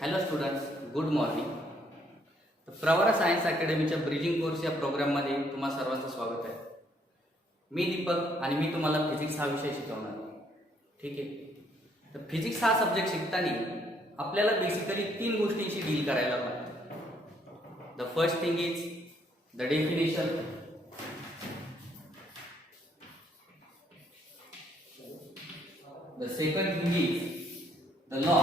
Hello students, good morning. Pravara science अकॅडमीच्या bridging course या प्रोग्राममध्ये तुम्हा सर्वांचं स्वागत आहे. मी दीपक आणि मी तुम्हाला फिजिक्स हा विषय शिकवणार आहे. ठीक आहे. तर फिजिक्स हा सब्जेक्ट शिकताना आपल्याला बेसिकली 3 गोष्टींशी डील करायला लागतं. The first thing is the definition, the second thing is the law,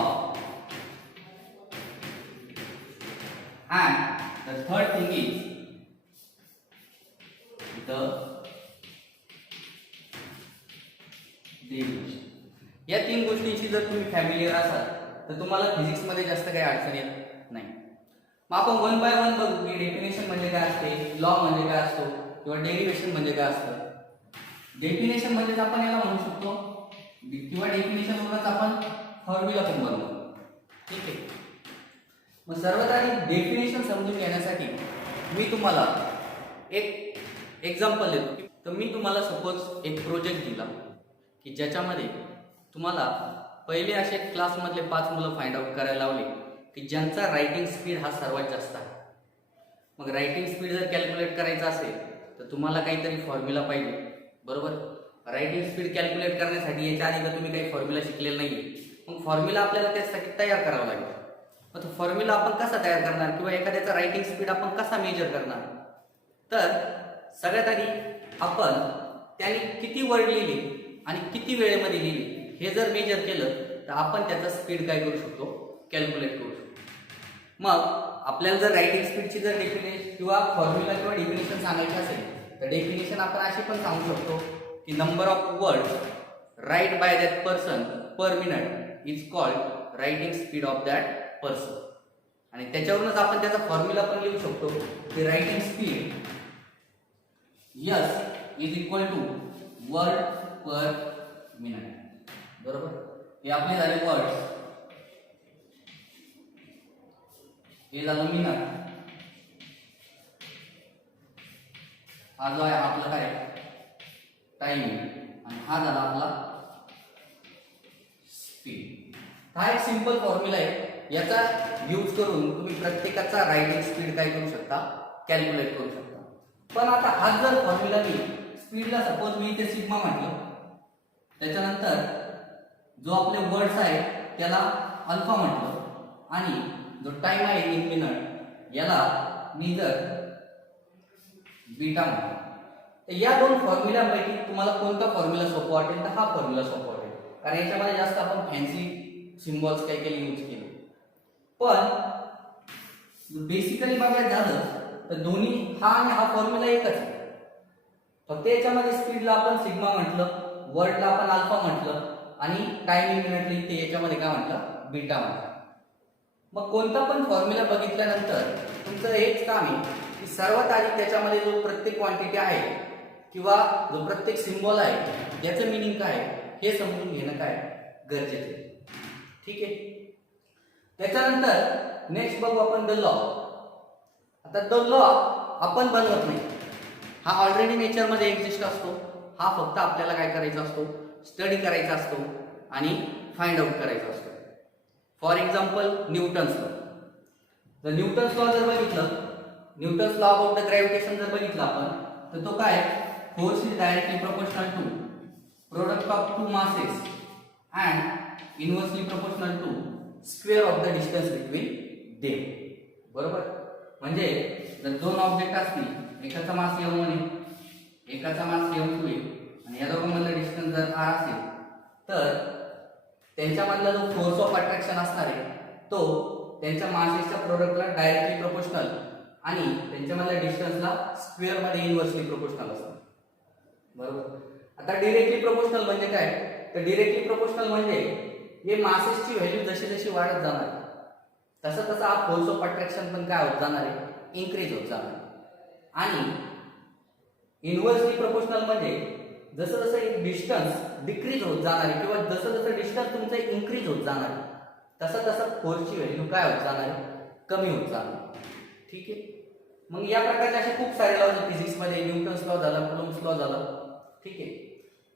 and the third thing is the derivation. या 3 गोष्टींशी जर तुम्ही फॅमिलियर असाल तर तुम्हाला फिजिक्स मध्ये जास्त काही अडचण येत नाही. मग आपण वन बाय वन बघू की डेफिनेशन म्हणजे काय असते, लॉ म्हणजे काय असतो किंवा डेरिव्हेशन म्हणजे काय असतं. डेफिनेशन म्हणजे आपण याला म्हणू शकतो किंवा डेफिनेशन वरूनच आपण फॉर्म्युला पण बनवतो. ठीक आहे. मग सर्वात आधी डेफिनेशन समजून घेण्यासाठी मी तुम्हाला एक एक्झाम्पल देतो. तर मी तुम्हाला सपोज एक प्रोजेक्ट दिला की ज्याच्यामध्ये तुम्हाला पहिले असे क्लासमधले 5 मुलं फाइंड आउट करायला लावले की ज्यांचा रायटिंग स्पीड हा सर्वात जास्त आहे. मग रायटिंग स्पीड जर कॅल्क्युलेट करायचा असेल तर तुम्हाला काहीतरी फॉर्म्युला पाहिजे, बरोबर. रायटिंग स्पीड कॅल्क्युलेट करण्यासाठी याच्या आधी तर तुम्ही काही फॉर्म्युला शिकलेला नाही. मग फॉर्म्युला आपल्याला त्यासाठी तयार करावा लागेल. मग तो फॉर्म्युला आपण कसा तयार करणार किंवा एखाद्याचा रायटिंग स्पीड आपण कसा मेजर करणार. तर सगळ्यात आधी आपण त्याने किती वर्ड लिहिले आणि किती वेळेमध्ये लिहिले हे जर मेजर केलं तर आपण त्याचा स्पीड काय करू शकतो, कॅल्क्युलेट करू शकतो. मग आपल्याला जर रायटिंग स्पीडची जर डेफिनेशन किंवा फॉर्म्युला किंवा डेफिनेशन सांगायची असेल तर डेफिनेशन आपण अशी पण सांगू शकतो की number of word write by that person per minute is called writing speed of that person. आणि त्याच्यावरूनच आपण त्याचा फॉर्म्युला पण लिहू शकतो की writing speed yes is equal to word per minute, बरोबर. हे आपले झाले वर्ड्स, हे झालं मिनिट, हा जो आहे आपला काय टाइमिंग, आणि हा झाला आपला स्पीड. हा एक सिंपल फॉर्म्युला आहे. याचा यूज करून तुम्ही प्रत्येकाचा रायटिंग स्पीड काय करू शकता, कॅल्क्युलेट करू शकता. पण आता हा जर फॉर्म्युला मी स्पीडला सपोज मी इथे सिग्मा म्हटलं, त्याच्यानंतर जो आपले वर्ड्स आहे त्याला अल्फा म्हटलं आणि जो टाइम आहे इन मिनिट याला मी जर बीटा म्हटलं, तर या 2 फॉर्म्युल्यापैकी तुम्हाला कोणता फॉर्म्युला सोपा वाटेल तर हा फॉर्म्युला सोपा वाटेल. कारण याच्यामध्ये जास्त आपण फॅन्सी सिम्बॉल्स काही काही यूज केले. पण बेसिकली बघायचं झालं तर दोन्ही हा आणि हा फॉर्म्युला एकच आहे. फक्त याच्यामध्ये स्पीडला आपण सिग्मा म्हटलं, वर्डला आपण अल्फा म्हटलं आणि टाइम इन मिनिट लिहिते याच्यामध्ये काय म्हटलं, बीटा म्हटलं. मग कोणता पण फॉर्म्युला बघितल्यानंतर तुमचं हेच काम आहे की सर्वात आधी त्याच्यामध्ये जो प्रत्येक क्वांटिटी आहे किंवा जो प्रत्येक सिम्बॉल आहे त्याचं मिनिंग काय हे समजून घेणं काय गरजेचं आहे. ठीक आहे. त्याच्यानंतर नेक्स्ट बघू आपण द लॉ. आता द लॉ आपण बनवत नाही, हा ऑलरेडी नेचरमध्ये एक्झिस्ट असतो. हा फक्त आपल्याला काय करायचा असतो, स्टडी करायचा असतो आणि फाइंड आउट करायचा असतो. For example Newton's law. जर न्यूटन्स लॉ जर बघितलं, Newton's law about the gravitation जर बघितलं आपण तर तो काय, force is directly proportional to product of 2 masses and inversely proportional to square of the distance between them, बरोबर. म्हणजे जर 2 ऑब्जेक्ट असतील, एकाचा मास m1 आहे, एकाचा मास m2 आहे आणि या दोघांमधला डिस्टन्स जर r असेल तर त्यांच्यामधला जो फोर्स ऑफ अट्रॅक्शन असणार आहे तो त्यांच्या मासेसच्या प्रोडक्टला डायरेक्टली प्रोपोर्शनल आणि त्यांच्यामधल्या डिस्टन्सला स्क्वेअर मध्ये इनव्हर्सली प्रोपोर्शनल असणार, बरोबर. आता डायरेक्टली प्रोपोर्शनल म्हणजे काय, तर डायरेक्टली प्रोपोर्शनल म्हणजे हे मासेसची व्हॅल्यू जशी जशी वाढत जाणार तसं तसं हा फोर्स ऑफ अट्रॅक्शन पण काय होत जाणार आहे, इन्क्रीज होत जाणार. आणि इनव्हर्सली प्रोपोर्शनल म्हणजे जसं जसं एक डिस्टन्स डिक्रीज होत जाणार आहे किंवा जसं जसं डिस्टन्स तुमचं इन्क्रीज होत जाणार आहे तसं तसं फोर्सची व्हॅल्यू काय होत जाणार आहे, कमी होत जाणार. ठीक आहे. मग या प्रकारचे असे खूप सारे लॉज फिजिक्समध्ये, न्यूटन्स लॉ झाला, कुलम्स लॉ झाला. ठीक आहे.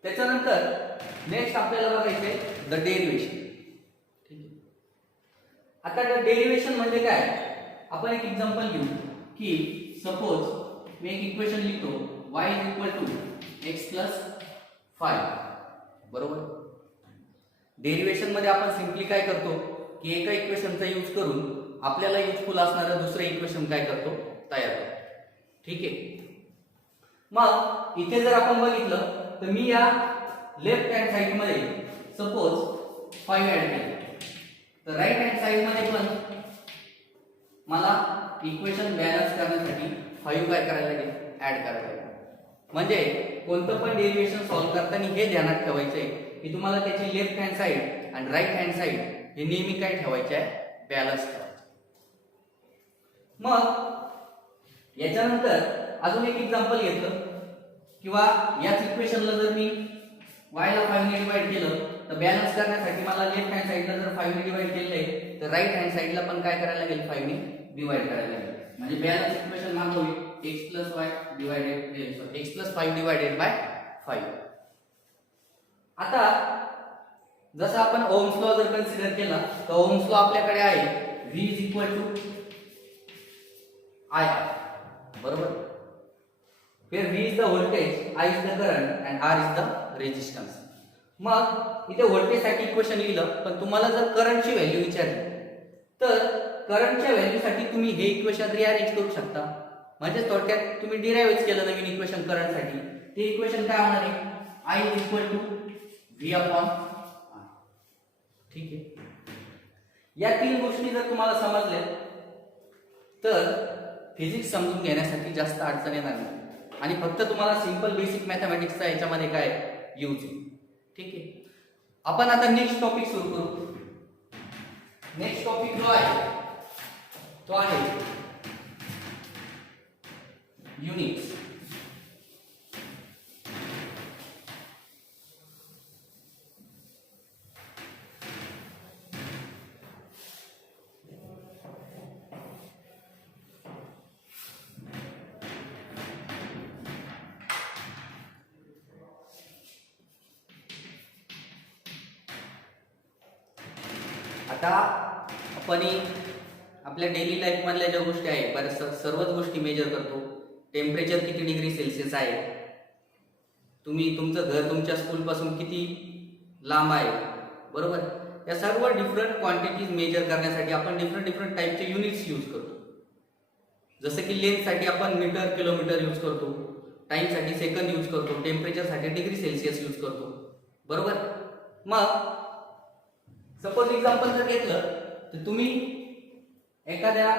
त्याच्यानंतर नेक्स्ट आपल्याला बघायचे द डेरिव्हेशन. ठीक आहे. आता डेरिव्हेशन म्हणजे काय, आपण एक एक्झाम्पल घेऊ की सपोज मी एक इक्वेशन लिहितो y = x + 5, बरोबर. डेरिव्हेशन मध्ये आपण सिंपली काय करतो की एका इक्वेशनचा यूज करून आपल्याला युजफुल असणारं दुसरं इक्वेशन काय करतो, तयार करतो. ठीक आहे. मग इथे जर आपण बघितलं तर मी या लेफ्ट हँड साइड मध्ये सपोज 5 ऍड केलं, तर राईट हँड साइड मध्ये पण मला इक्वेशन बॅलन्स करण्यासाठी 5 काय करायला लागेल, ऍड करायला लागेल. म्हणजे कोणतं पण डेरिव्हेशन सॉल्व्ह करताना हे ध्यानात ठेवायचं आहे की तुम्हाला त्याची लेफ्ट हँड साइड आणि राईट हँड साइड हे नेहमी काय ठेवायचे आहे, बॅलन्स ठेवायचे. मग याच्यानंतर अजून एक एक्झाम्पल घेतलं किंवा याच इक्वेशनला जर मी y ला 5 ने डिवाइड केलं तर बॅलन्स करण्यासाठी मला लेफ्ट हँड साइडला जर 5 ने डिवाइड केलंय तर राईट हँड साइडला पण काय करायला लागेल, 5 ने डिवाइड करायला लागेल. म्हणजे बॅलन्स इक्वेशन मागं होईल x + y divided x + 5 divided by 5. आता जसं आपण ओहम्स लॉ जर कन्सिडर केला तर ओहम्स लॉ आपल्याकडे आहे v = I, बरोबर. Where V is the voltage, I is the current and R is the resistance. मग इथे व्होल्टेज साठी इक्वेशन लिहिलं, पण तुम्हाला जर करंटची व्हॅल्यू विचारली तर करंटच्या व्हॅल्यू साठी तुम्ही हे इक्वेशन रिअरेंज करू शकता. म्हणजे थोडक्यात तुम्ही डिराइव्हच केलं नवीन इक्वेशन करंट साठी. ते इक्वेशन काय होणार आहे, I = V/R. ठीक आहे. या तीन गोष्टी जर तुम्हाला समजल्या तर फिजिक्स समजून घेण्यासाठी जास्त अडचण येणार नाही आणि फक्त तुम्हाला सिंपल बेसिक मॅथमॅटिक्सचा याच्यामध्ये काय यूज आहे. ठीक आहे. आपण आता नेक्स्ट टॉपिक सुरू करू. नेक्स्ट टॉपिक जो आहे तो आहे युनिट्स. आता आपण आपल्या डेली लाईफ मधल्या ज्या गोष्टी आहेत बऱ्याच सर्वच गोष्टी मेजर करतो. टेम्परेचर किती डिग्री सेल्सिअस आहे, तुम्ही तुमचं घर तुमच्या स्कूल पासून किती लांब आहे, बरोबर. या सर्व डिफरंट क्वांटिटीज मेजर करण्यासाठी आपण डिफरंट टाइपचे युनिट्स यूज करतो. जसं की लेंथ साठी आपण मीटर किलोमीटर यूज करतो, टाइम साठी सेकंद यूज करतो, टेम्परेचर साठी डिग्री सेल्सिअस यूज करतो, बरोबर. मग सपोज एक्झाम्पल जर घेतलं तर तुम्ही एखाद्या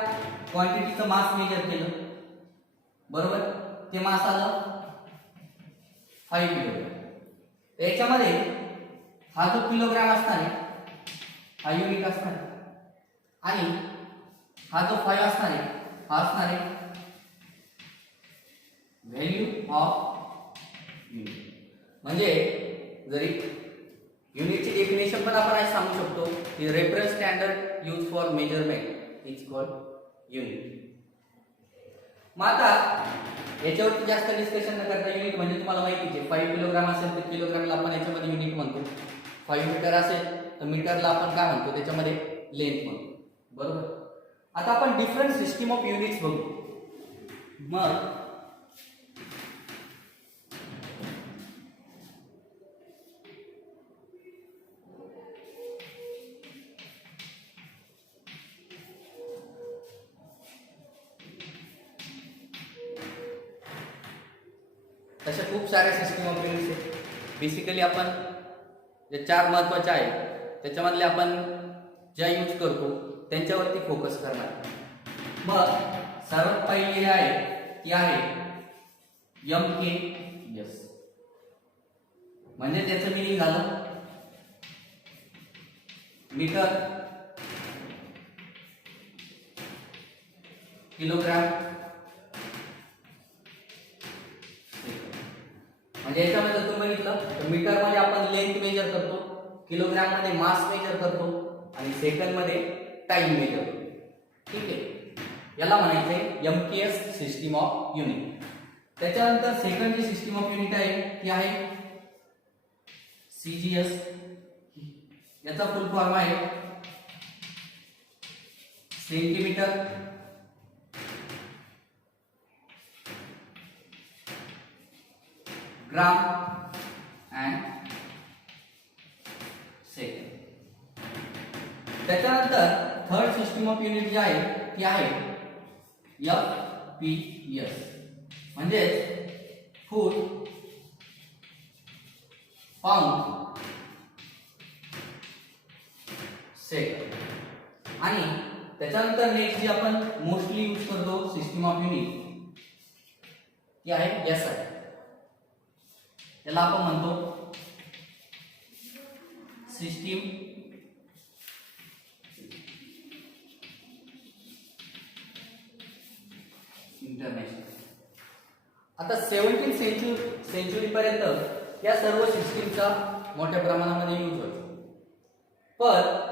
क्वांटिटीचं मास मेजर केलं, बरोबर. ते मास आलं 5 किलोग्राम. तर याच्यामध्ये हा जो किलोग्राम असणार आहे हा युनिट असणार आहे आणि हा जो 5 असणार आहे हा असणार आहे व्हॅल्यू ऑफ युनिट. म्हणजे जरी युनिटची डेफिनेशन पण आपण आज सांगू शकतो की reference standard use for measurement is called unit. मग आता याच्यावरती जास्त डिस्कशन न करता युनिट म्हणजे तुम्हाला माहितीच आहे. 5 किलोग्राम असेल तर किलोग्रामला आपण याच्यामध्ये युनिट म्हणतो. 5 मीटर असेल तर मीटरला आपण काय म्हणतो, त्याच्यामध्ये लेंथ म्हणतो, बरोबर. आता आपण डिफरंट सिस्टीम ऑफ युनिट्स बघू. मग तशा खूप साऱ्या सिस्टीम ऑफ युनिट्स आहेत. बेसिकली आपण जे 4 महत्त्वाच्या आहेत त्याच्यामधले आपण ज्या यूज करतो त्यांच्यावरती फोकस करणार. मग सर्वात पहिली आहे ती आहे MKS. म्हणजे त्याचं मीनिंग झालं मीटर किलोग्राम. म्हणजे याच्यामध्ये तुम्ही बघितलं तर मीटर मध्ये आपण लेंथ मेजर करतो, किलोग्राम मध्ये मास मेजर करतो आणि सेकंड मध्ये टाइम मेजर करतो. ठीक आहे. याला म्हणायचंय MKS सिस्टीम ऑफ युनिट. त्याच्यानंतर सेकंड जी सिस्टीम ऑफ युनिट आहे ती आहे CGS. याचा फुल फॉर्म आहे सेंटीमीटर, ग्राम अँड सेकंड. त्याच्यानंतर थर्ड सिस्टीम ऑफ युनिट जी आहे ती आहे FPS, म्हणजे फूट, पाऊंड, सेकंड. आणि त्याच्यानंतर नेक्स्ट जी आपण मोस्टली यूज करतो सिस्टीम ऑफ युनिट ती आहे SI. त्याला आपण म्हणतो सिस्टीम इंटरनॅशनल. आता 17th सेंचुरी पर्यंत या सर्व सिस्टीमचा मोठ्या प्रमाणामध्ये यूज होतो. पण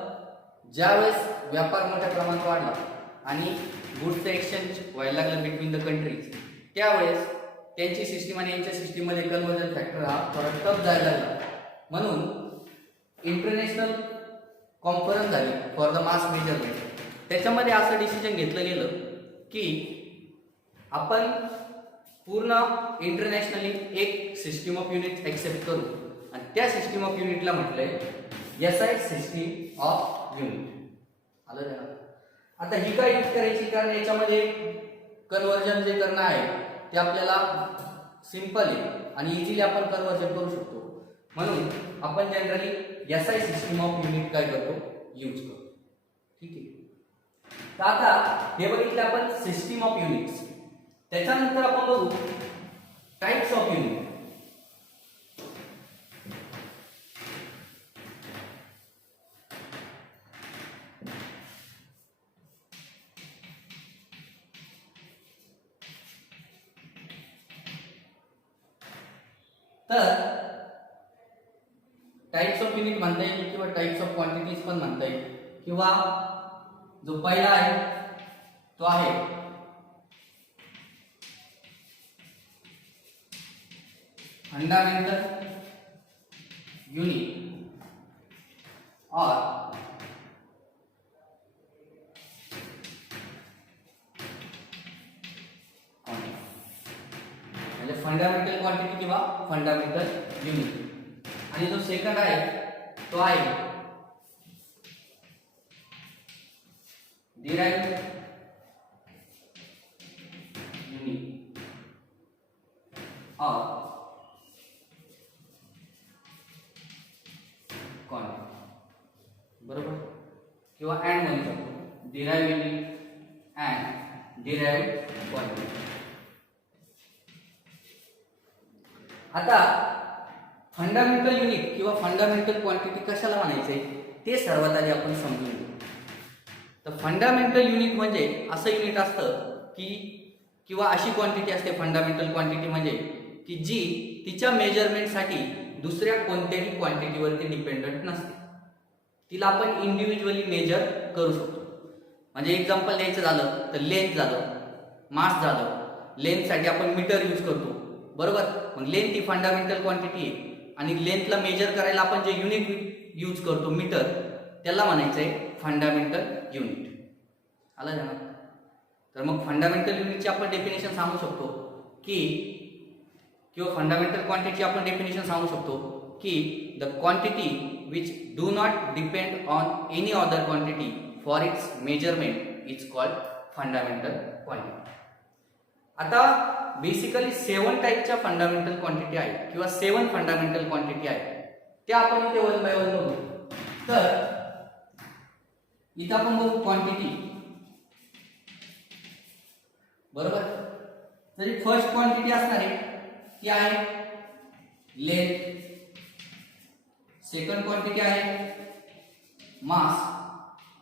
ज्यावेळेस व्यापार मोठ्या प्रमाणात वाढला आणि गुड्सचं एक्सचेंज व्हायला लागलं बिटवीन द कंट्रीज, त्यावेळेस त्यांची सिस्टीम आणि यांच्या सिस्टीममध्ये कन्व्हर्जन फॅक्टर हा थोडा टफ जायला लागला. म्हणून इंटरनॅशनल कॉन्फरन्स झाली फॉर द मास मेजरमेंट. त्याच्यामध्ये असं डिसिजन घेतलं गेलं की आपण पूर्ण इंटरनॅशनली एक सिस्टीम ऑफ युनिट एक्सेप्ट करू आणि त्या सिस्टीम ऑफ युनिटला म्हटलंय SI सिस्टीम ऑफ युनिट. आलं का? आता ही काय यूज करायची, कारण याच्यामध्ये कन्व्हर्जन जे करणं आहे ते आपल्याला सिंपल आहे आणि इझिली आपण कन्व्हर्जन करू शकतो. म्हणून आपण generally SI system of unit काय करतो, यूज करतो. ठीक आहे. तर आता हे बघितलं आपण सिस्टीम ऑफ युनिट्स. त्याच्यानंतर आपण बघू टाइप्स ऑफ युनिट. तर टाइप्स ऑफ युनिट म्हणता येईल किंवा टाइप्स ऑफ क्वांटिटीज पण म्हणता येईल. किंवा जो पहिला आहे तो आहे फंडामेंटल युनिट और म्हणजे फंडामेंटल क्वांटिटी किंवा फंडामेंटल युनिट. आणि जो सेकंड आहे तो आहे डिराइव्ड युनिट और क्वांटिटी. बरोबर, किंवा अँड म्हणू शकतो derived unit and derived quantity. आता फंडामेंटल युनिट किंवा फंडामेंटल क्वांटिटी कशाला म्हणायचे ते सर्वात आधी आपण समजून घेऊ. तर फंडामेंटल युनिट म्हणजे असं युनिट असतं की किंवा अशी क्वांटिटी असते फंडामेंटल क्वांटिटी म्हणजे की जी तिच्या मेजरमेंटसाठी दुसऱ्या कोणत्याही क्वांटिटीवरती डिपेंडंट नसते. तिला आपण इंडिव्हिज्युअली मेजर करू शकतो. म्हणजे एक्झाम्पल द्यायचं झालं तर लेंथ झालं, मास झालं. लेंथसाठी आपण मीटर यूज करतो. बरोबर, मग लेंथ ही फंडामेंटल क्वांटिटी आहे आणि लेंथला मेजर करायला आपण जे युनिट यूज करतो मीटर, त्याला म्हणायचं आहे फंडामेंटल युनिट. आलं ना? तर मग फंडामेंटल युनिटची आपण डेफिनेशन सांगू शकतो की किंवा फंडामेंटल क्वांटिटी आपण डेफिनेशन सांगू शकतो की the quantity which do not depend on any other quantity for its measurement is called fundamental quantity. आता बेसिकली 7 टाईपच्या फंडामेंटल क्वांटिटी आहेत किंवा 7 फंडामेंटल क्वांटिटी आहेत. त्या आपण इथे वन बाय वन बघू. तर इथं आपण बघू क्वांटिटी. बरोबर, तरी फर्स्ट क्वांटिटी असणार आहे ती आहे लेंथ. सेकंड क्वांटिटी आहे मास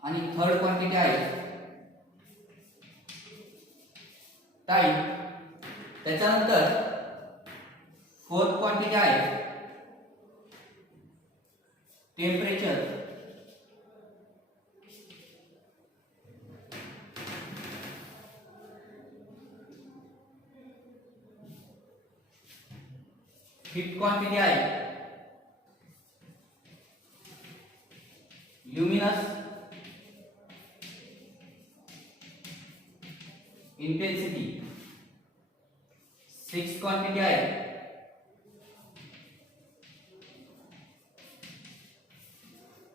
आणि थर्ड क्वांटिटी आहे टाइम. त्याच्यानंतर फोर्थ क्वांटिटी आहे टेम्परेचर. फिफ्थ क्वांटिटी आहे ल्युमिनस. इंटेन्सिटी 6 क्वांटिटी आहे.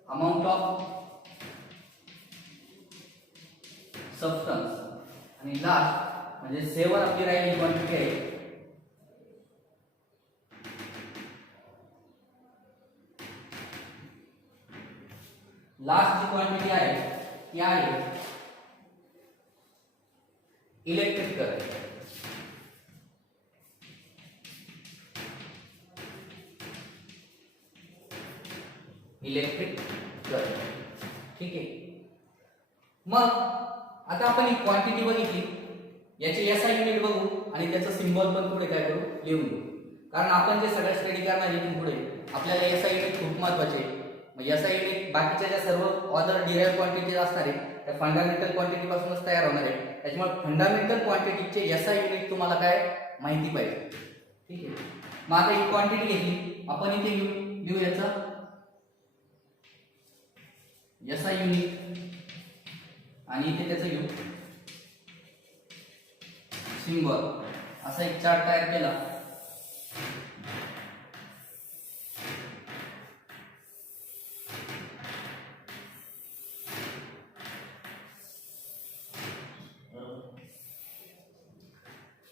अमाउंट ऑफ सबस्टन्स आणि लास्ट म्हणजे 7 आपली राहिली क्वांटिटी आहे. लास्ट जी क्वांटिटी आहे ती आहे इलेक्ट्रिक करंट. Electric current. ठीक आहे. मग आता आपण ही क्वांटिटी बघितली, याचे एसआय युनिट बघू आणि त्याचा सिम्बॉल पण पुढे काय करू लिहून घेऊ. कारण आपण जे सगळं स्टडी करणार इथून पुढे आपल्याला एसआय युनिट खूप महत्त्वाचे आहे. मग एसआय युनिट बाकीच्या ज्या सर्व अदर डिराइव्ड क्वांटिटीज असणार आहे त्या फंडामेंटल क्वांटिटी पासूनच तयार होणार आहे. त्याच्यामुळे फंडामेंटल क्वांटिटीचे एसआय युनिट तुम्हाला काय माहिती पाहिजे. ठीक आहे. मग आता ही क्वांटिटी घेतली आपण इथे लिहू याचा एसआय युनिट आणि इथे त्याचं घेऊ सिम्बॉल. असा एक चार्ट तयार केला.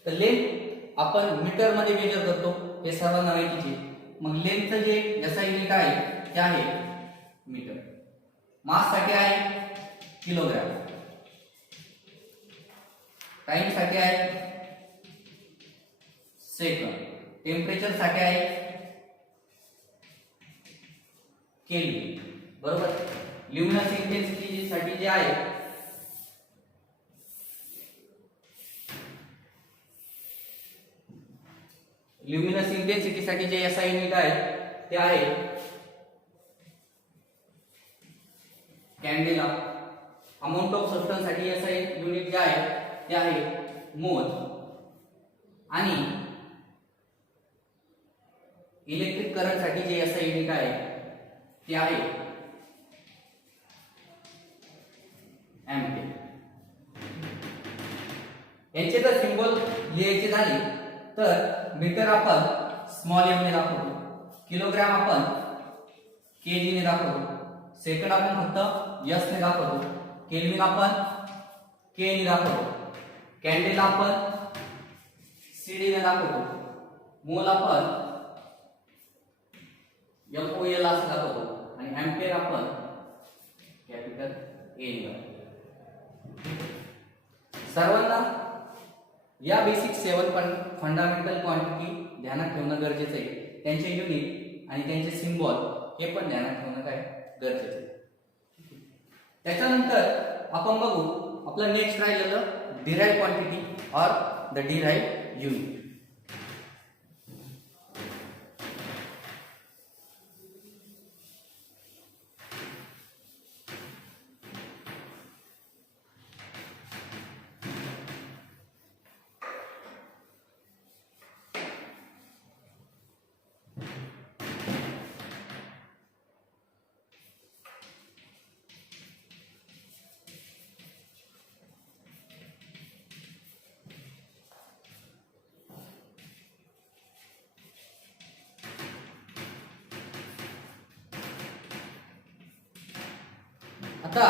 तर लेंथ आपण मीटर मध्ये मेजर करतो हे सर्वांना माहितीच आहे. मग लेंथचं जे एसआय युनिट आहे ते आहे मीटर. मास साठी आहे किलोग्राम. टाइम साठी आहे सेकंड. टेम्परेचर साठी आहे केल्विन. बरोबर. ल्युमिनस इंटेन्सिटी साठी जे आहे ल्युमिनस इंटेन्सिटी साठी जे एसआय युनिट आहे ते आहे कॅन्डेला. अमाउंट ऑफ सबस्टन्स साठी एसआय युनिट जे आहे ते आहे मोल. आणि इलेक्ट्रिक करंट साठी जे एसआय युनिट आहे ते आहे एम्पियर. यांचे जर सिंबल लिहायचे झाले तर मीटर आपण स्मॉल एम ने दाखवतो, किलोग्राम आपण केजी ने दाखवतो, सेकंड आपण फक्त एस ने दाखवतो, केल्विन आपण के ने दाखवतो, कॅन्डेल आपण सीडी ने दाखवतो, मोल आपण एमओएल असं दाखवतो आणि एम्पियर आपण कॅपिटल ए ने दाखवतो. सर्वांना या बेसिक 7 फंडामेंटल क्वांटिटी ध्यानात ठेवणं गरजेचं आहे. त्यांचे युनिट आणि त्यांचे सिम्बॉल हे पण ध्यानात ठेवणं काय गरजेचं आहे. त्याच्यानंतर आपण बघू आपलं नेक्स्ट राहिलेलं डिराइव्ड क्वांटिटी और द डिराइव्ड युनिट. आता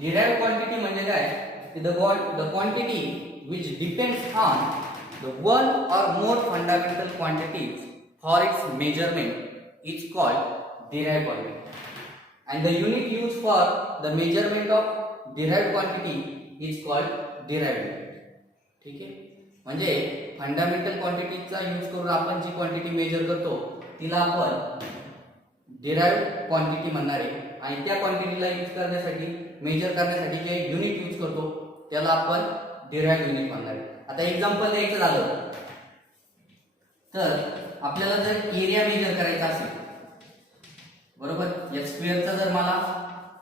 डिराइव्ड क्वांटिटी म्हणजे काय? The quantity which depends on the one or more fundamental quantities for its measurement is called derived quantity, and the unit used for the measurement of derived quantity is called derived unit. ठीक आहे. म्हणजे fundamental क्वांटिटीचा use करून आपण जी quantity major करतो तिला आपण derived quantity म्हणणार आहे आणि त्या क्वांटिटीला यूज करण्यासाठी मेजर करण्यासाठी जे युनिट यूज करतो त्याला आपण डिराइव्ड युनिट म्हणणार आहे. आता एक्झाम्पल द्यायचं झालं तर आपल्याला जर एरिया मेजर करायचा असेल, बरोबर, या स्क्वेअरचा जर मला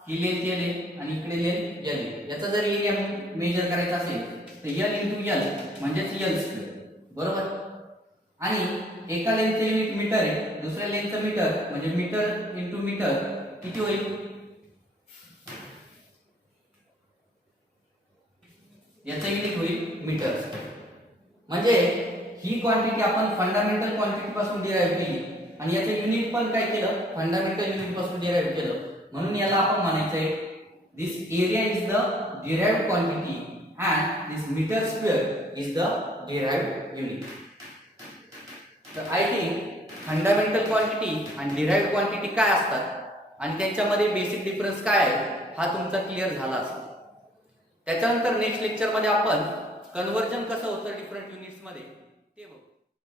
ही लेंथ एल आहे आणि इकडे लेंथ एल आहे, याचा जर एरिया मेजर करायचा असेल तर एल इंटू एल म्हणजेच एल स्क्वेअर. बरोबर. आणि एका लेंथचं युनिट मीटर आहे, दुसऱ्या लेंथचं मीटर म्हणजे मीटर इंटू मीटर किती होईल? याचा युनिट होईल मीटर्स. म्हणजे ही क्वांटिटी आपण फंडामेंटल क्वांटिटी पासून डिराईव्ह केली आणि याचं युनिट पण काय केलं, फंडामेंटल युनिट पासून डिराईव्ह केलं. म्हणून याला आपण म्हणायचंय this area is the derived quantity and this metre square is the derived unit. तर आय थिंक फंडामेंटल क्वांटिटी आणि डिराईव्ड क्वांटिटी काय असतात आणि त्यांच्यामध्ये बेसिक डिफरन्स काय आहे हा तुमचा क्लिअर झाला असेल. त्याच्यानंतर नेक्स्ट लेक्चरमध्ये आपण कन्वर्जन कसं होतं डिफरंट युनिट्समध्ये